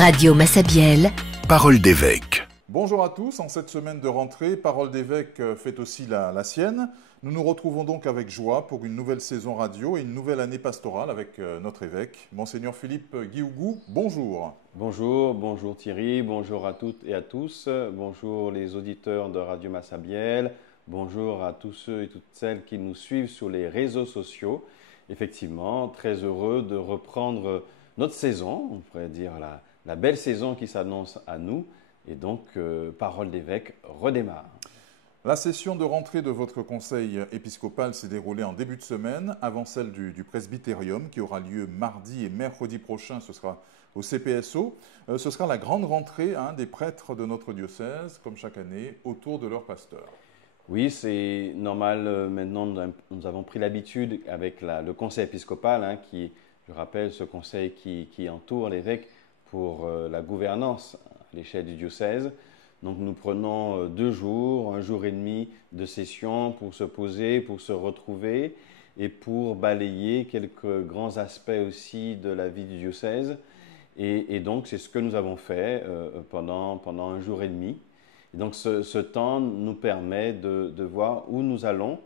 Radio Massabielle, Parole d'évêque. Bonjour à tous, en cette semaine de rentrée, Parole d'évêque fait aussi la sienne. Nous nous retrouvons donc avec joie pour une nouvelle saison radio et une nouvelle année pastorale avec notre évêque, Monseigneur Philippe Guiougou. Bonjour. Bonjour Thierry, bonjour à toutes et à tous, bonjour les auditeurs de Radio Massabielle, bonjour à tous ceux et toutes celles qui nous suivent sur les réseaux sociaux. Effectivement, très heureux de reprendre notre saison, on pourrait dire la belle saison qui s'annonce à nous, et donc Parole d'évêque redémarre. La session de rentrée de votre conseil épiscopal s'est déroulée en début de semaine, avant celle du presbytérium qui aura lieu mardi et mercredi prochain, ce sera au CPSO. Ce sera la grande rentrée des prêtres de notre diocèse, comme chaque année, autour de leur pasteur. Oui, c'est normal. Maintenant, nous avons pris l'habitude avec le conseil épiscopal, qui, je rappelle, ce conseil qui entoure l'évêque pour la gouvernance à l'échelle du diocèse. Donc nous prenons 2 jours, 1 jour et demi de session pour se poser, pour se retrouver et pour balayer quelques grands aspects aussi de la vie du diocèse. Et donc c'est ce que nous avons fait pendant 1 jour et demi. Et donc ce temps nous permet de voir où nous allons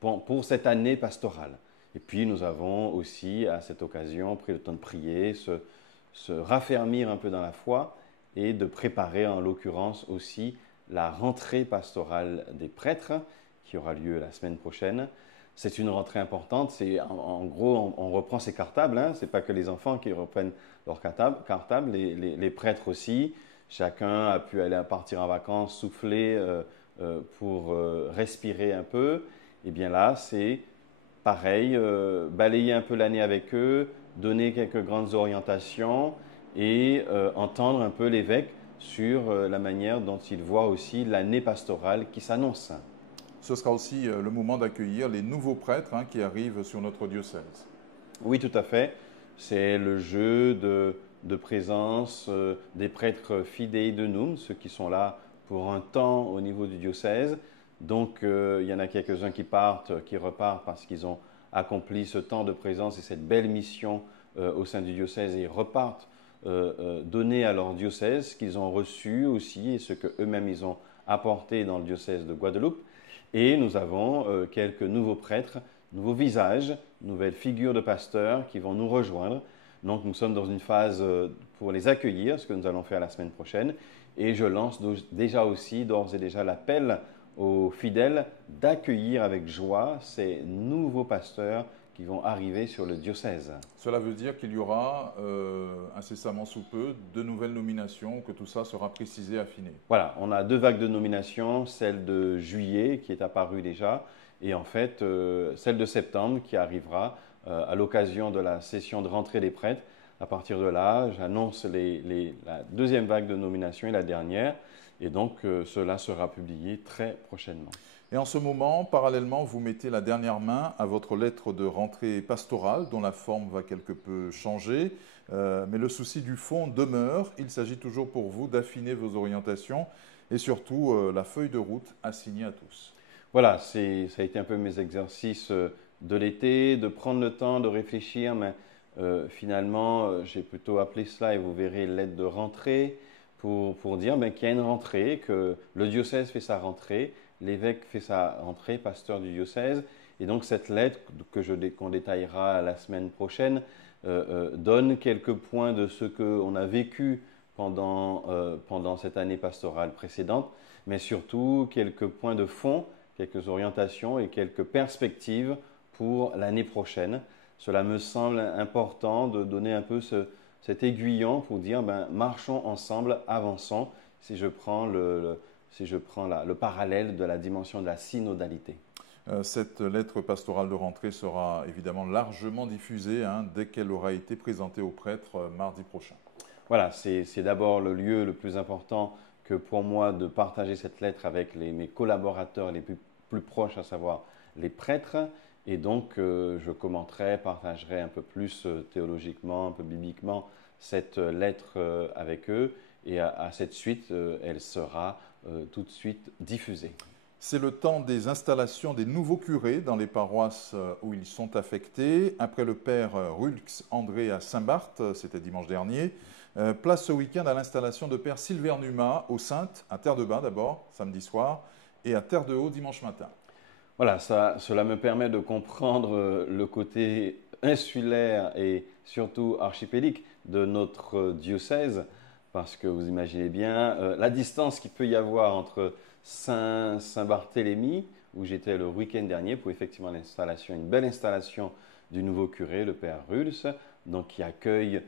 pour cette année pastorale. Et puis nous avons aussi à cette occasion pris le temps de prier, se raffermir un peu dans la foi et de préparer en l'occurrence aussi la rentrée pastorale des prêtres qui aura lieu la semaine prochaine. C'est une rentrée importante, en gros on reprend ses cartables, ce n'est pas que les enfants qui reprennent leurs cartables, les prêtres aussi. Chacun a pu aller partir en vacances, souffler pour respirer un peu. Et bien là, c'est pareil, balayer un peu l'année avec eux, donner quelques grandes orientations et entendre un peu l'évêque sur la manière dont il voit aussi l'année pastorale qui s'annonce. Ce sera aussi le moment d'accueillir les nouveaux prêtres qui arrivent sur notre diocèse. Oui, tout à fait. C'est le jeu de présence des prêtres fidei donum, ceux qui sont là pour un temps au niveau du diocèse. Donc, il y en a quelques-uns qui repartent parce qu'ils ont accompli ce temps de présence et cette belle mission au sein du diocèse et ils repartent donner à leur diocèse ce qu'ils ont reçu aussi et ce qu'eux-mêmes ils ont apporté dans le diocèse de Guadeloupe. Et nous avons quelques nouveaux prêtres, nouveaux visages, nouvelles figures de pasteurs qui vont nous rejoindre. Donc nous sommes dans une phase pour les accueillir, ce que nous allons faire la semaine prochaine. Et je lance d'ores et déjà l'appel aux fidèles d'accueillir avec joie ces nouveaux pasteurs qui vont arriver sur le diocèse. Cela veut dire qu'il y aura incessamment sous peu de nouvelles nominations, que tout ça sera précisé, affiné. Voilà, on a 2 vagues de nominations, celle de juillet qui est apparue déjà, et en fait celle de septembre qui arrivera à l'occasion de la session de rentrée des prêtres. À partir de là, j'annonce la 2e vague de nominations et la dernière, et donc cela sera publié très prochainement. Et en ce moment, parallèlement, vous mettez la dernière main à votre lettre de rentrée pastorale, dont la forme va quelque peu changer, mais le souci du fond demeure. Il s'agit toujours pour vous d'affiner vos orientations et surtout la feuille de route assignée à tous. Voilà, ça a été un peu mes exercices de l'été, de prendre le temps de réfléchir, mais finalement, j'ai plutôt appelé cela, et vous verrez, lettre de rentrée, pour dire qu'il y a une rentrée, que le diocèse fait sa rentrée, l'évêque fait sa rentrée, pasteur du diocèse, et donc cette lettre qu'on détaillera la semaine prochaine donne quelques points de ce qu'on a vécu pendant cette année pastorale précédente, mais surtout quelques points de fond, quelques orientations et quelques perspectives pour l'année prochaine. Cela me semble important de donner un peu cet aiguillon pour dire marchons ensemble, avançons, si je prends le parallèle de la dimension de la synodalité. Cette lettre pastorale de rentrée sera évidemment largement diffusée dès qu'elle aura été présentée aux prêtres mardi prochain. Voilà, c'est d'abord le lieu le plus important que pour moi de partager cette lettre avec mes collaborateurs les plus proches, à savoir les prêtres. Et donc, je commenterai, partagerai un peu plus théologiquement, un peu bibliquement cette lettre avec eux. Et à cette suite, elle sera tout de suite diffusée. C'est le temps des installations des nouveaux curés dans les paroisses où ils sont affectés. Après le père Rulx André à Saint-Barth, c'était dimanche dernier, place ce week-end à l'installation de père Silver Numa aux Saintes, à Terre-de-Bas d'abord, samedi soir, et à Terre-de-Haut dimanche matin. Voilà, cela me permet de comprendre le côté insulaire et surtout archipélique de notre diocèse, parce que vous imaginez bien la distance qu'il peut y avoir entre Saint-Barthélemy, où j'étais le week-end dernier pour effectivement l'installation, une belle installation du nouveau curé, le père Rulz, donc qui accueille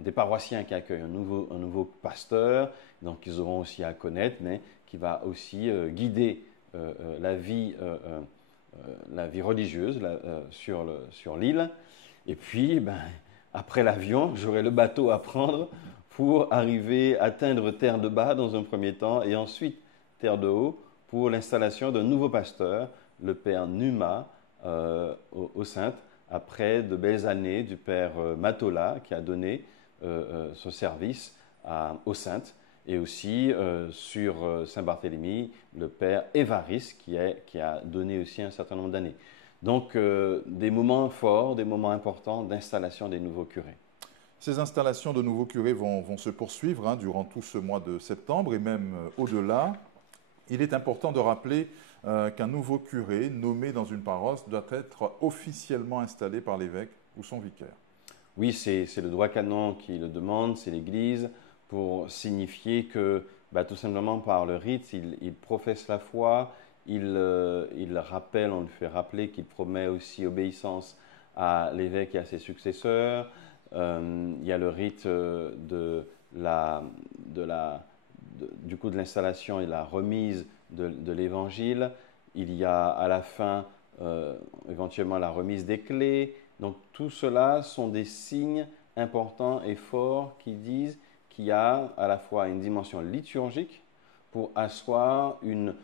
des paroissiens qui accueillent un nouveau pasteur, donc ils auront aussi à connaître, mais qui va aussi guider la vie religieuse sur l'île. Et puis, après l'avion, j'aurai le bateau à prendre pour arriver à atteindre Terre-de-Bas dans un premier temps et ensuite Terre-de-Haut pour l'installation d'un nouveau pasteur, le père Numa, aux Saintes, après de belles années du père Matola qui a donné ce service aux Saintes. Et aussi sur Saint-Barthélemy, le père Évariste qui a donné aussi un certain nombre d'années. Donc des moments forts, des moments importants d'installation des nouveaux curés. Ces installations de nouveaux curés vont se poursuivre durant tout ce mois de septembre et même au-delà. Il est important de rappeler qu'un nouveau curé nommé dans une paroisse doit être officiellement installé par l'évêque ou son vicaire. Oui, c'est le droit canon qui le demande, c'est l'Église, pour signifier que, tout simplement par le rite, il professe la foi, il rappelle, on lui fait rappeler qu'il promet aussi obéissance à l'évêque et à ses successeurs. Il y a le rite du coup de l'installation et la remise de l'évangile. Il y a à la fin éventuellement la remise des clés. Donc tout cela sont des signes importants et forts qui disent qu'il y a à la fois une dimension liturgique pour asseoir une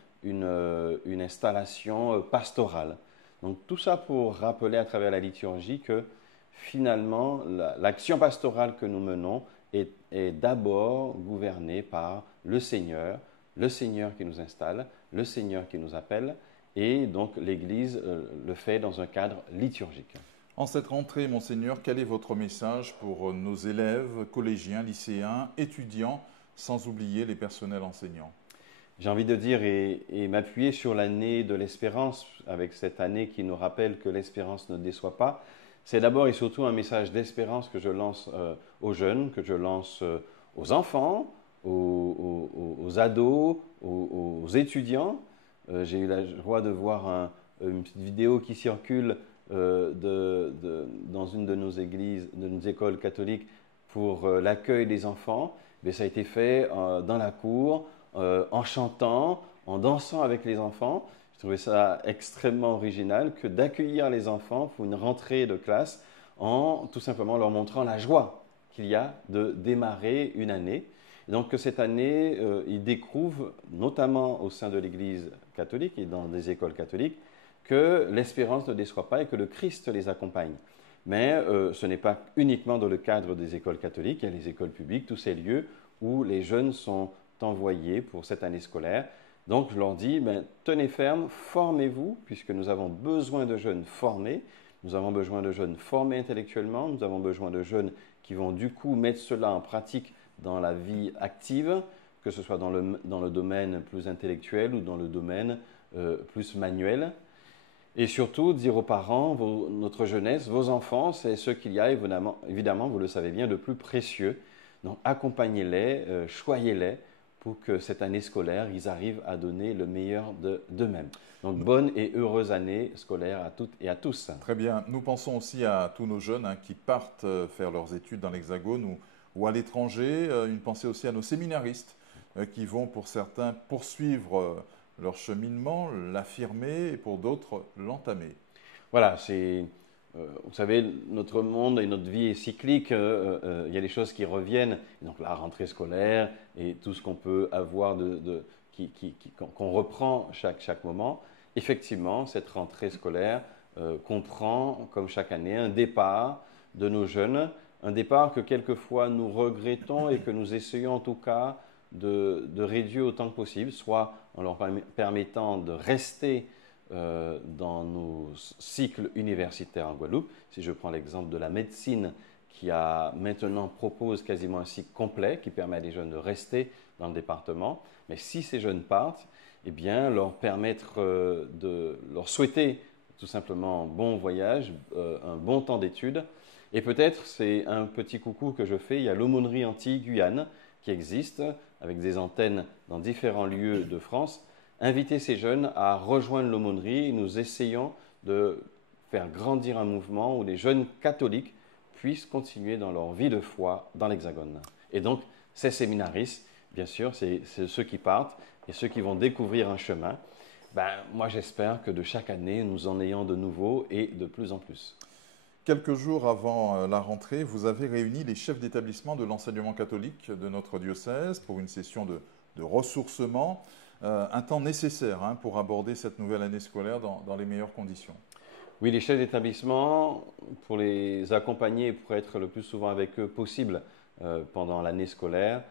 installation pastorale. Donc tout ça pour rappeler à travers la liturgie que finalement l'action pastorale que nous menons est d'abord gouvernée par le Seigneur qui nous installe, le Seigneur qui nous appelle, et donc l'Église le fait dans un cadre liturgique. En cette rentrée, Monseigneur, quel est votre message pour nos élèves, collégiens, lycéens, étudiants, sans oublier les personnels enseignants? J'ai envie de dire et m'appuyer sur l'année de l'espérance, avec cette année qui nous rappelle que l'espérance ne déçoit pas. C'est d'abord et surtout un message d'espérance que je lance aux jeunes, que je lance aux enfants, aux ados, aux étudiants. J'ai eu la joie de voir une petite vidéo qui circule dans une de nos églises, de nos écoles catholiques pour l'accueil des enfants. Mais ça a été fait dans la cour, en chantant, en dansant avec les enfants. Je trouvais ça extrêmement original que d'accueillir les enfants pour une rentrée de classe en tout simplement leur montrant la joie qu'il y a de démarrer une année. Et donc que cette année, ils découvrent, notamment au sein de l'Église catholique et dans des écoles catholiques, que l'espérance ne déçoit pas et que le Christ les accompagne. Mais ce n'est pas uniquement dans le cadre des écoles catholiques, il y a les écoles publiques, tous ces lieux où les jeunes sont envoyés pour cette année scolaire. Donc je leur dis, tenez ferme, formez-vous, puisque nous avons besoin de jeunes formés, nous avons besoin de jeunes formés intellectuellement, nous avons besoin de jeunes qui vont du coup mettre cela en pratique dans la vie active, que ce soit dans le domaine plus intellectuel ou dans le domaine plus manuel. Et surtout, dire aux parents, notre jeunesse, vos enfants, c'est ce qu'il y a, évidemment, vous le savez bien, de plus précieux. Donc accompagnez-les, choyez-les pour que cette année scolaire, ils arrivent à donner le meilleur d'eux-mêmes. Donc bonne et heureuse année scolaire à toutes et à tous. Très bien. Nous pensons aussi à tous nos jeunes qui partent faire leurs études dans l'Hexagone ou à l'étranger. Une pensée aussi à nos séminaristes qui vont pour certains poursuivre leur cheminement, l'affirmer et pour d'autres l'entamer. Voilà, vous savez, notre monde et notre vie est cyclique, il y a des choses qui reviennent, donc la rentrée scolaire et tout ce qu'on peut avoir qu'on reprend chaque moment. Effectivement, cette rentrée scolaire comprend, comme chaque année, un départ de nos jeunes, un départ que quelquefois nous regrettons et que nous essayons en tout cas de réduire autant que possible, soit en leur permettant de rester dans nos cycles universitaires en Guadeloupe. Si je prends l'exemple de la médecine, qui maintenant propose quasiment un cycle complet qui permet à des jeunes de rester dans le département. Mais si ces jeunes partent, eh bien, leur permettre de leur souhaiter tout simplement un bon voyage, un bon temps d'études. Et peut-être, c'est un petit coucou que je fais, il y a l'aumônerie Antilles-Guyane qui existe avec des antennes dans différents lieux de France. Inviter ces jeunes à rejoindre l'aumônerie. Nous essayons de faire grandir un mouvement où les jeunes catholiques puissent continuer dans leur vie de foi dans l'Hexagone. Et donc, ces séminaristes, bien sûr, c'est ceux qui partent et ceux qui vont découvrir un chemin. Moi, j'espère que de chaque année, nous en ayons de nouveaux et de plus en plus. Quelques jours avant la rentrée, vous avez réuni les chefs d'établissement de l'enseignement catholique de notre diocèse pour une session de ressourcement, un temps nécessaire pour aborder cette nouvelle année scolaire dans les meilleures conditions. Oui, les chefs d'établissement, pour les accompagner et pour être le plus souvent avec eux possible pendant l'année scolaire,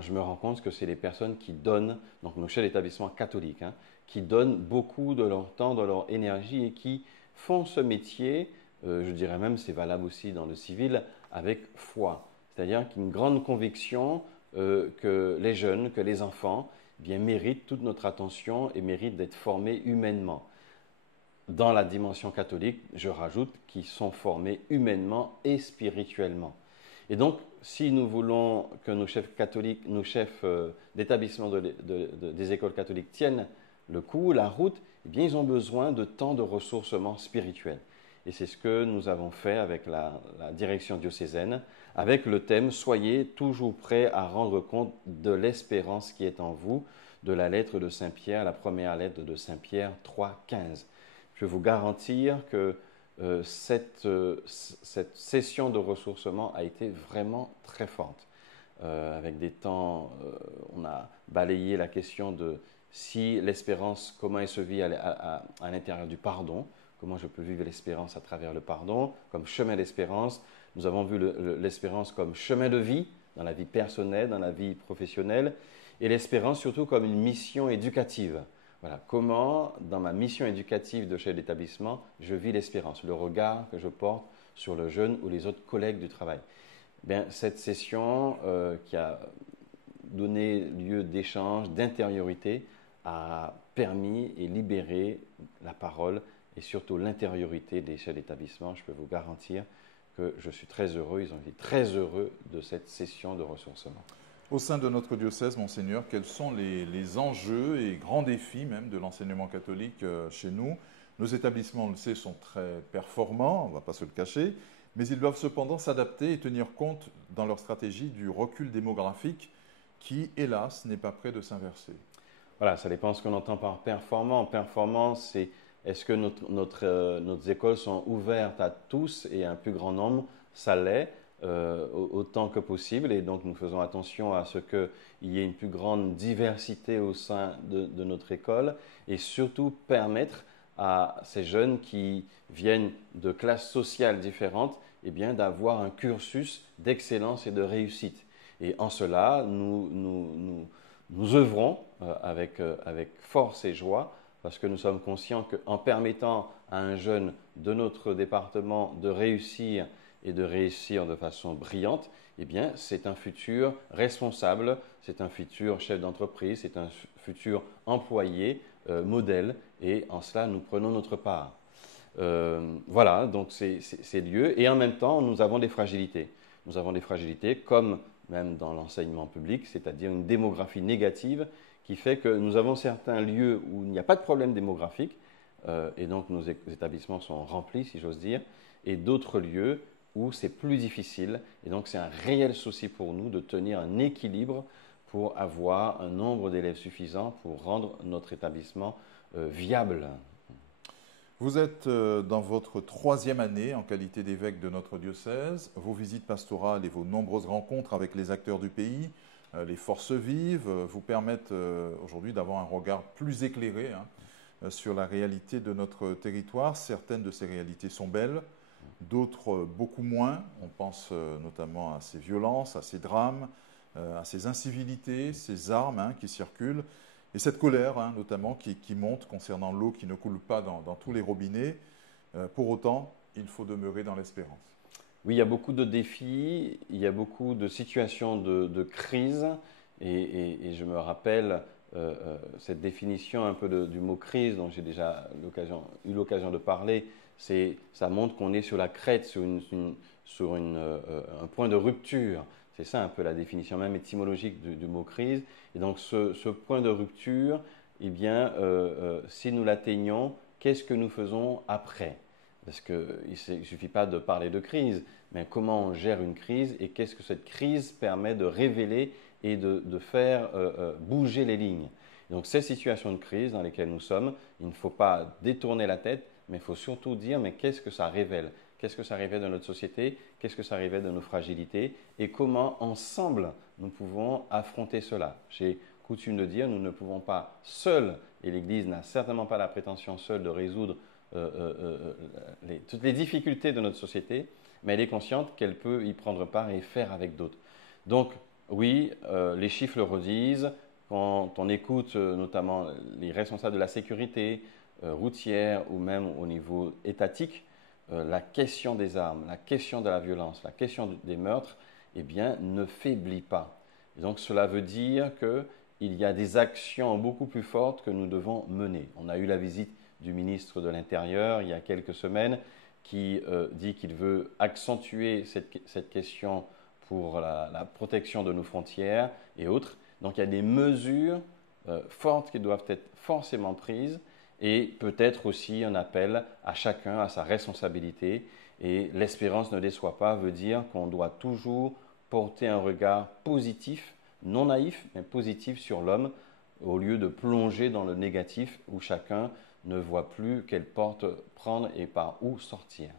je me rends compte que c'est les personnes qui donnent, donc nos chefs d'établissement catholiques, qui donnent beaucoup de leur temps, de leur énergie et qui font ce métier, je dirais même, c'est valable aussi dans le civil, avec foi. C'est-à-dire qu'une grande conviction que les jeunes, que les enfants, bien, méritent toute notre attention et méritent d'être formés humainement. Dans la dimension catholique, je rajoute qu'ils sont formés humainement et spirituellement. Et donc, si nous voulons que nos chefs catholiques, nos chefs d'établissement des écoles catholiques tiennent le coup, la route, eh bien, ils ont besoin de temps de ressourcement spirituel. Et c'est ce que nous avons fait avec la direction diocésaine, avec le thème « Soyez toujours prêts à rendre compte de l'espérance qui est en vous », de la lettre de Saint Pierre, la première lettre de Saint Pierre 3,15. Je peux vous garantir que cette session de ressourcement a été vraiment très forte. Avec des temps, on a balayé la question de si l'espérance, comment elle se vit à l'intérieur du pardon, comment je peux vivre l'espérance à travers le pardon, comme chemin d'espérance. Nous avons vu l'espérance comme chemin de vie, dans la vie personnelle, dans la vie professionnelle, et l'espérance surtout comme une mission éducative. Voilà, comment, dans ma mission éducative de chef d'établissement, je vis l'espérance, le regard que je porte sur le jeune ou les autres collègues du travail. Bien, cette session qui a donné lieu d'échange, d'intériorité, a permis et libéré la parole et surtout l'intériorité des chefs d'établissement. Je peux vous garantir que je suis très heureux, ils ont été très heureux de cette session de ressourcement. Au sein de notre diocèse, Monseigneur, quels sont les enjeux et grands défis même de l'enseignement catholique chez nous? Nos établissements, on le sait, sont très performants, on ne va pas se le cacher, mais ils doivent cependant s'adapter et tenir compte dans leur stratégie du recul démographique qui, hélas, n'est pas près de s'inverser. Voilà, ça dépend de ce qu'on entend par performant. Performant, c'est est-ce que nos écoles sont ouvertes à tous et à un plus grand nombre? Ça l'est. Autant que possible, et donc nous faisons attention à ce qu'il y ait une plus grande diversité au sein de notre école et surtout permettre à ces jeunes qui viennent de classes sociales différentes eh bien, d'avoir un cursus d'excellence et de réussite. Et en cela, nous œuvrons avec force et joie parce que nous sommes conscients qu'en permettant à un jeune de notre département de réussir et de réussir de façon brillante, eh bien, c'est un futur responsable, c'est un futur chef d'entreprise, c'est un futur employé, modèle, et en cela, nous prenons notre part. Voilà, donc c'est lieu. Et en même temps, nous avons des fragilités. Nous avons des fragilités, comme même dans l'enseignement public, c'est-à-dire une démographie négative qui fait que nous avons certains lieux où il n'y a pas de problème démographique, et donc nos établissements sont remplis, si j'ose dire, et d'autres lieux où c'est plus difficile. Et donc, c'est un réel souci pour nous de tenir un équilibre pour avoir un nombre d'élèves suffisant pour rendre notre établissement viable. Vous êtes dans votre 3e année en qualité d'évêque de notre diocèse. Vos visites pastorales et vos nombreuses rencontres avec les acteurs du pays, les forces vives, vous permettent aujourd'hui d'avoir un regard plus éclairé sur la réalité de notre territoire. Certaines de ces réalités sont belles, d'autres beaucoup moins. On pense notamment à ces violences, à ces drames, à ces incivilités, ces armes qui circulent, et cette colère notamment qui monte concernant l'eau qui ne coule pas dans tous les robinets. Pour autant, il faut demeurer dans l'espérance. Oui, il y a beaucoup de défis, il y a beaucoup de situations de crise, et je me rappelle cette définition un peu du mot crise dont j'ai déjà eu l'occasion de parler. Ça montre qu'on est sur la crête, sur un point de rupture. C'est ça un peu la définition même étymologique du mot crise. Et donc ce point de rupture, eh bien, si nous l'atteignons, qu'est-ce que nous faisons après? Parce qu'il ne suffit pas de parler de crise, mais comment on gère une crise et qu'est-ce que cette crise permet de révéler et de faire bouger les lignes. Donc ces situations de crise dans lesquelles nous sommes, il ne faut pas détourner la tête, mais il faut surtout dire mais qu'est-ce que ça révèle? Qu'est-ce que ça révèle de notre société? Qu'est-ce que ça révèle de nos fragilités? Et comment ensemble nous pouvons affronter cela? J'ai coutume de dire nous ne pouvons pas seuls, et l'Église n'a certainement pas la prétention seule de résoudre toutes les difficultés de notre société, mais elle est consciente qu'elle peut y prendre part et faire avec d'autres. Donc oui, les chiffres le redisent. Quand on écoute notamment les responsables de la sécurité routière ou même au niveau étatique, la question des armes, la question de la violence, la question des meurtres, eh bien, ne faiblit pas. Et donc cela veut dire qu'il y a des actions beaucoup plus fortes que nous devons mener. On a eu la visite du ministre de l'Intérieur il y a quelques semaines qui dit qu'il veut accentuer cette question pour la protection de nos frontières et autres. Donc il y a des mesures fortes qui doivent être forcément prises et peut-être aussi un appel à chacun à sa responsabilité. Et l'espérance ne déçoit pas veut dire qu'on doit toujours porter un regard positif, non naïf, mais positif sur l'homme, au lieu de plonger dans le négatif où chacun ne voit plus quelle porte prendre et par où sortir.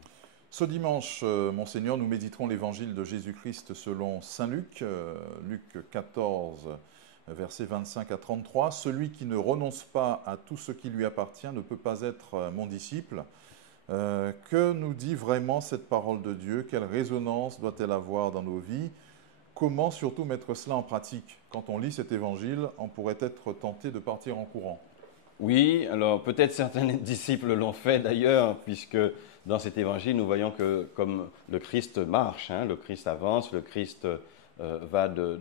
Ce dimanche, Monseigneur, nous méditerons l'évangile de Jésus-Christ selon saint Luc, Luc 14, versets 25 à 33. Celui qui ne renonce pas à tout ce qui lui appartient ne peut pas être mon disciple. Que nous dit vraiment cette parole de Dieu? Quelle résonance doit-elle avoir dans nos vies? Comment surtout mettre cela en pratique? Quand on lit cet évangile, on pourrait être tenté de partir en courant. Oui, alors peut-être certains disciples l'ont fait d'ailleurs, puisque dans cet évangile, nous voyons que comme le Christ marche, le Christ avance, le Christ va de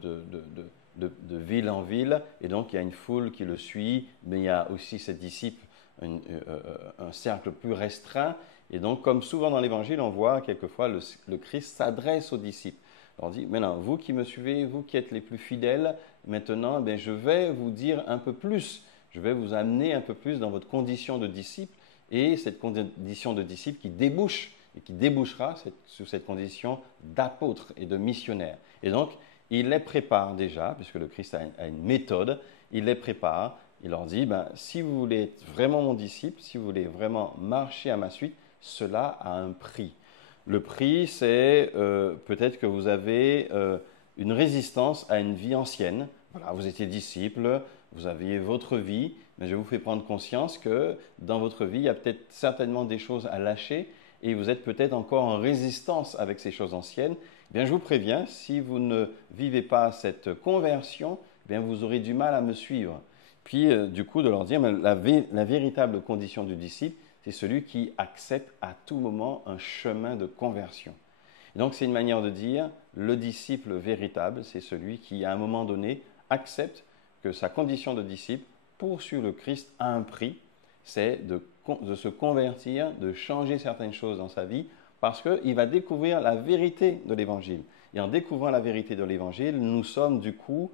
ville en ville, et donc il y a une foule qui le suit, mais il y a aussi ses disciples, un cercle plus restreint. Et donc, comme souvent dans l'évangile, on voit quelquefois le Christ s'adresse aux disciples. Il leur dit, maintenant, vous qui me suivez, vous qui êtes les plus fidèles, maintenant, je vais vous dire un peu plus. Je vais vous amener un peu plus dans votre condition de disciple et cette condition de disciple qui débouche et qui débouchera sur cette condition d'apôtre et de missionnaire. Et donc, il les prépare déjà, puisque le Christ a une méthode, il les prépare, il leur dit, si vous voulez être vraiment mon disciple, si vous voulez vraiment marcher à ma suite, cela a un prix. Le prix, c'est peut-être que vous avez une résistance à une vie ancienne. Voilà, vous étiez disciple, vous aviez votre vie, mais je vous fais prendre conscience que dans votre vie, il y a peut-être certainement des choses à lâcher et vous êtes peut-être encore en résistance avec ces choses anciennes. Eh bien, je vous préviens, si vous ne vivez pas cette conversion, eh bien, vous aurez du mal à me suivre. Puis, du coup, de leur dire, la véritable condition du disciple, c'est celui qui accepte à tout moment un chemin de conversion. Et donc, c'est une manière de dire, le disciple véritable, c'est celui qui, à un moment donné, accepte que sa condition de disciple, pour suivre le Christ, a un prix, c'est de se convertir, de changer certaines choses dans sa vie, parce qu'il va découvrir la vérité de l'Évangile. Et en découvrant la vérité de l'Évangile, nous sommes du coup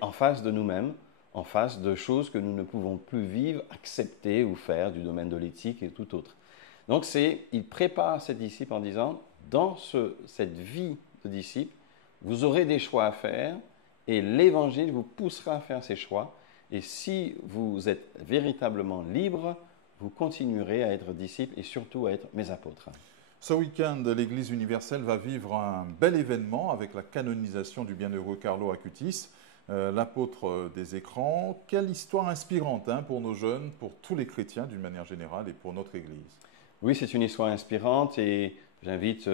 en face de nous-mêmes, en face de choses que nous ne pouvons plus vivre, accepter ou faire du domaine de l'éthique et tout autre. Donc il prépare ses disciples en disant, dans cette vie de disciple, vous aurez des choix à faire et l'Évangile vous poussera à faire ces choix. Et si vous êtes véritablement libre, vous continuerez à être disciple et surtout à être mes apôtres. Ce week-end, l'Église universelle va vivre un bel événement avec la canonisation du bienheureux Carlo Acutis, l'apôtre des écrans. Quelle histoire inspirante pour nos jeunes, pour tous les chrétiens d'une manière générale et pour notre Église. Oui, c'est une histoire inspirante et j'invite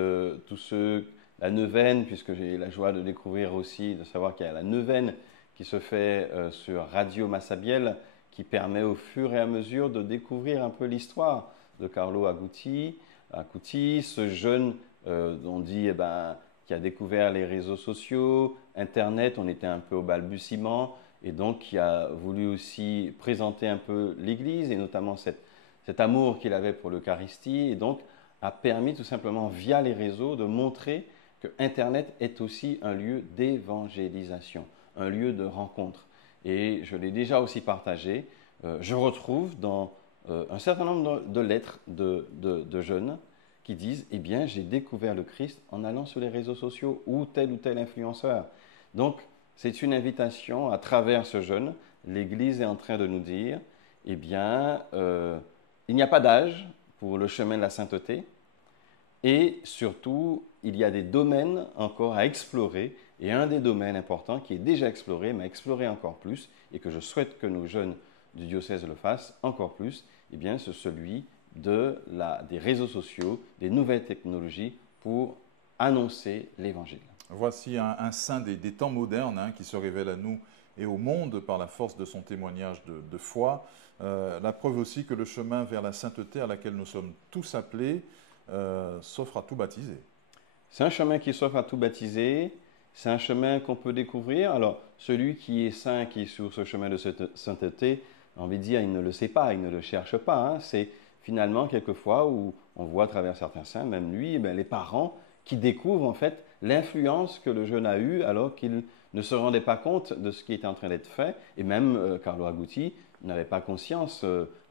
tous ceux la neuvaine, puisque j'ai eu la joie de découvrir aussi, de savoir qu'il y a la neuvaine qui se fait sur Radio Massabielle, qui permet au fur et à mesure de découvrir un peu l'histoire de Carlo Acuti, ce jeune on dit qui a découvert les réseaux sociaux, Internet, on était un peu au balbutiement, et donc qui a voulu aussi présenter un peu l'Église, et notamment cet amour qu'il avait pour l'Eucharistie, et donc a permis tout simplement via les réseaux de montrer que Internet est aussi un lieu d'évangélisation, un lieu de rencontre. Et je l'ai déjà aussi partagé, je retrouve dans un certain nombre de lettres de jeunes qui disent « Eh bien, j'ai découvert le Christ en allant sur les réseaux sociaux ou tel influenceur. » Donc, c'est une invitation à travers ce jeune. L'Église est en train de nous dire « Eh bien, il n'y a pas d'âge pour le chemin de la sainteté et surtout, il y a des domaines encore à explorer et un des domaines importants qui est déjà exploré, mais à explorer encore plus et que je souhaite que nos jeunes du diocèse le fassent encore plus, eh bien, c'est celui des réseaux sociaux, des nouvelles technologies pour annoncer l'Évangile. Voici un saint des temps modernes qui se révèle à nous et au monde par la force de son témoignage de foi. La preuve aussi que le chemin vers la sainteté à laquelle nous sommes tous appelés s'offre à tout baptisé. C'est un chemin qui s'offre à tout baptisé, c'est un chemin qu'on peut découvrir. Alors, celui qui est saint, qui est sur ce chemin de cette sainteté, j'ai envie de dire, il ne le sait pas, il ne le cherche pas. C'est finalement quelquefois où on voit à travers certains saints, même lui, les parents qui découvrent en fait l'influence que le jeune a eue alors qu'il ne se rendait pas compte de ce qui était en train d'être fait. Et même Carlo Acuti n'avait pas conscience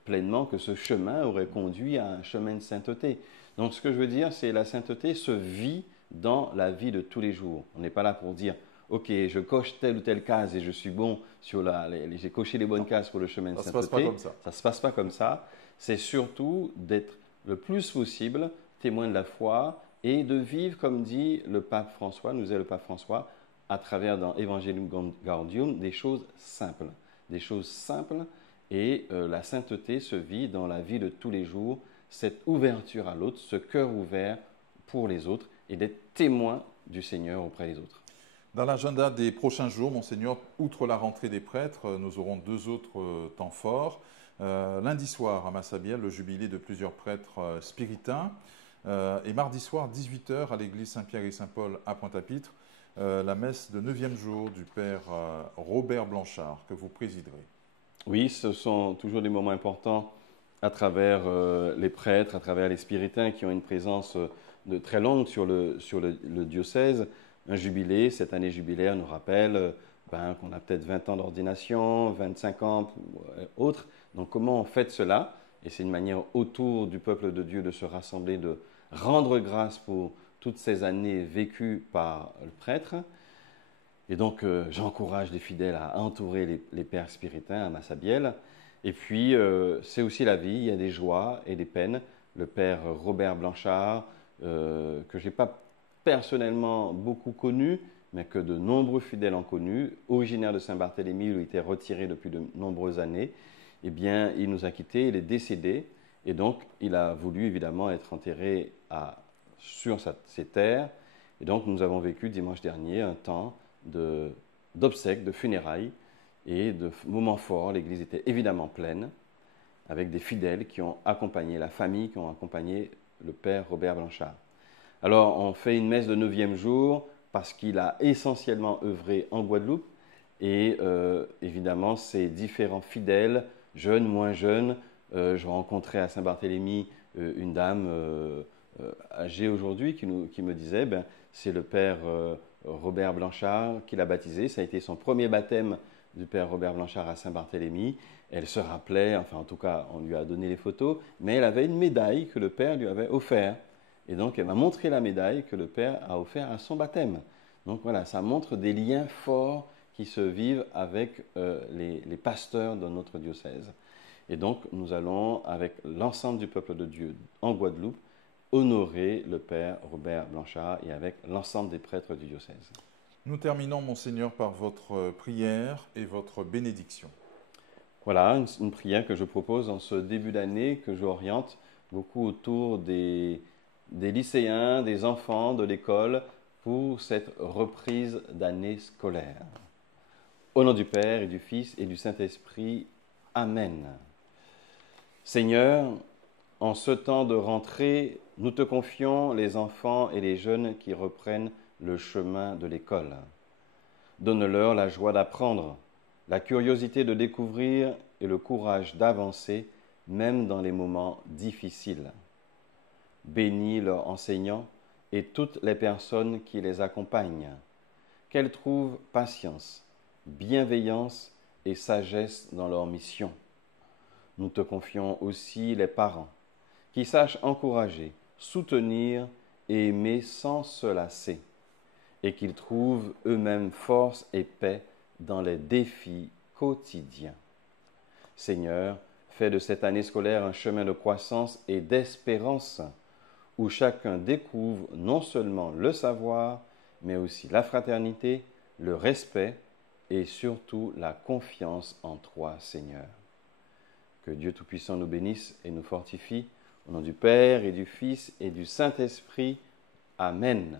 pleinement que ce chemin aurait conduit à un chemin de sainteté. Donc ce que je veux dire, c'est que la sainteté se vit dans la vie de tous les jours. On n'est pas là pour dire « Ok, je coche telle ou telle case et je suis bon j'ai coché les bonnes cases pour le chemin de sainteté. » Ça ne se passe pas comme ça. Ça ne se passe pas comme ça. C'est surtout d'être le plus possible témoin de la foi et de vivre, comme dit le pape François, nous est le pape François, à travers dans Evangelium Gaudium, des choses simples. Des choses simples et la sainteté se vit dans la vie de tous les jours, cette ouverture à l'autre, ce cœur ouvert pour les autres et d'être témoin du Seigneur auprès des autres. Dans l'agenda des prochains jours, Monseigneur, outre la rentrée des prêtres, nous aurons deux autres temps forts. Lundi soir, à Massabielle, le jubilé de plusieurs prêtres spiritains. Et mardi soir, 18h, à l'église Saint-Pierre et Saint-Paul à Pointe-à-Pitre, la messe de 9e jour du Père Robert Blanchard, que vous présiderez. Oui, ce sont toujours des moments importants à travers les prêtres, à travers les spiritains qui ont une présence de très longue sur le diocèse. Un jubilé, cette année jubilaire nous rappelle qu'on a peut-être 20 ans d'ordination, 25 ans ou autres. Donc comment on fête cela? Et c'est une manière autour du peuple de Dieu de se rassembler, de rendre grâce pour toutes ces années vécues par le prêtre. Et donc j'encourage les fidèles à entourer les pères spiritains à Massabielle. Et puis c'est aussi la vie, il y a des joies et des peines. Le père Robert Blanchard, que je n'ai pas personnellement beaucoup connu, mais que de nombreux fidèles ont connu, originaire de Saint-Barthélemy, où il était retiré depuis de nombreuses années, eh bien, il nous a quittés, il est décédé, et donc il a voulu évidemment être enterré sur ses terres. Et donc nous avons vécu dimanche dernier un temps d'obsèques, de funérailles et de moments forts. L'église était évidemment pleine, avec des fidèles qui ont accompagné la famille, qui ont accompagné le père Robert Blanchard. Alors, on fait une messe de 9e jour parce qu'il a essentiellement œuvré en Guadeloupe et évidemment, ces différents fidèles, jeunes, moins jeunes, je rencontrais à Saint-Barthélemy une dame âgée aujourd'hui qui me disait c'est le père Robert Blanchard qui l'a baptisé, ça a été son premier baptême du père Robert Blanchard à Saint-Barthélemy. Elle se rappelait, enfin en tout cas, on lui a donné les photos, mais elle avait une médaille que le père lui avait offerte. Et donc, elle m'a montré la médaille que le Père a offert à son baptême. Donc voilà, ça montre des liens forts qui se vivent avec les pasteurs de notre diocèse. Et donc, nous allons, avec l'ensemble du peuple de Dieu en Guadeloupe, honorer le Père Robert Blanchard et avec l'ensemble des prêtres du diocèse. Nous terminons, Monseigneur, par votre prière et votre bénédiction. Voilà, une prière que je propose en ce début d'année, que j'oriente beaucoup autour des lycéens, des enfants de l'école, pour cette reprise d'année scolaire. Au nom du Père et du Fils et du Saint-Esprit, Amen. Seigneur, en ce temps de rentrée, nous te confions les enfants et les jeunes qui reprennent le chemin de l'école. Donne-leur la joie d'apprendre, la curiosité de découvrir et le courage d'avancer, même dans les moments difficiles. Bénis leurs enseignants et toutes les personnes qui les accompagnent, qu'elles trouvent patience, bienveillance et sagesse dans leur mission. Nous te confions aussi les parents, qui sachent encourager, soutenir et aimer sans se lasser, et qu'ils trouvent eux-mêmes force et paix dans les défis quotidiens. Seigneur, fais de cette année scolaire un chemin de croissance et d'espérance, où chacun découvre non seulement le savoir, mais aussi la fraternité, le respect et surtout la confiance en toi, Seigneur. Que Dieu Tout-Puissant nous bénisse et nous fortifie. Au nom du Père et du Fils et du Saint-Esprit. Amen.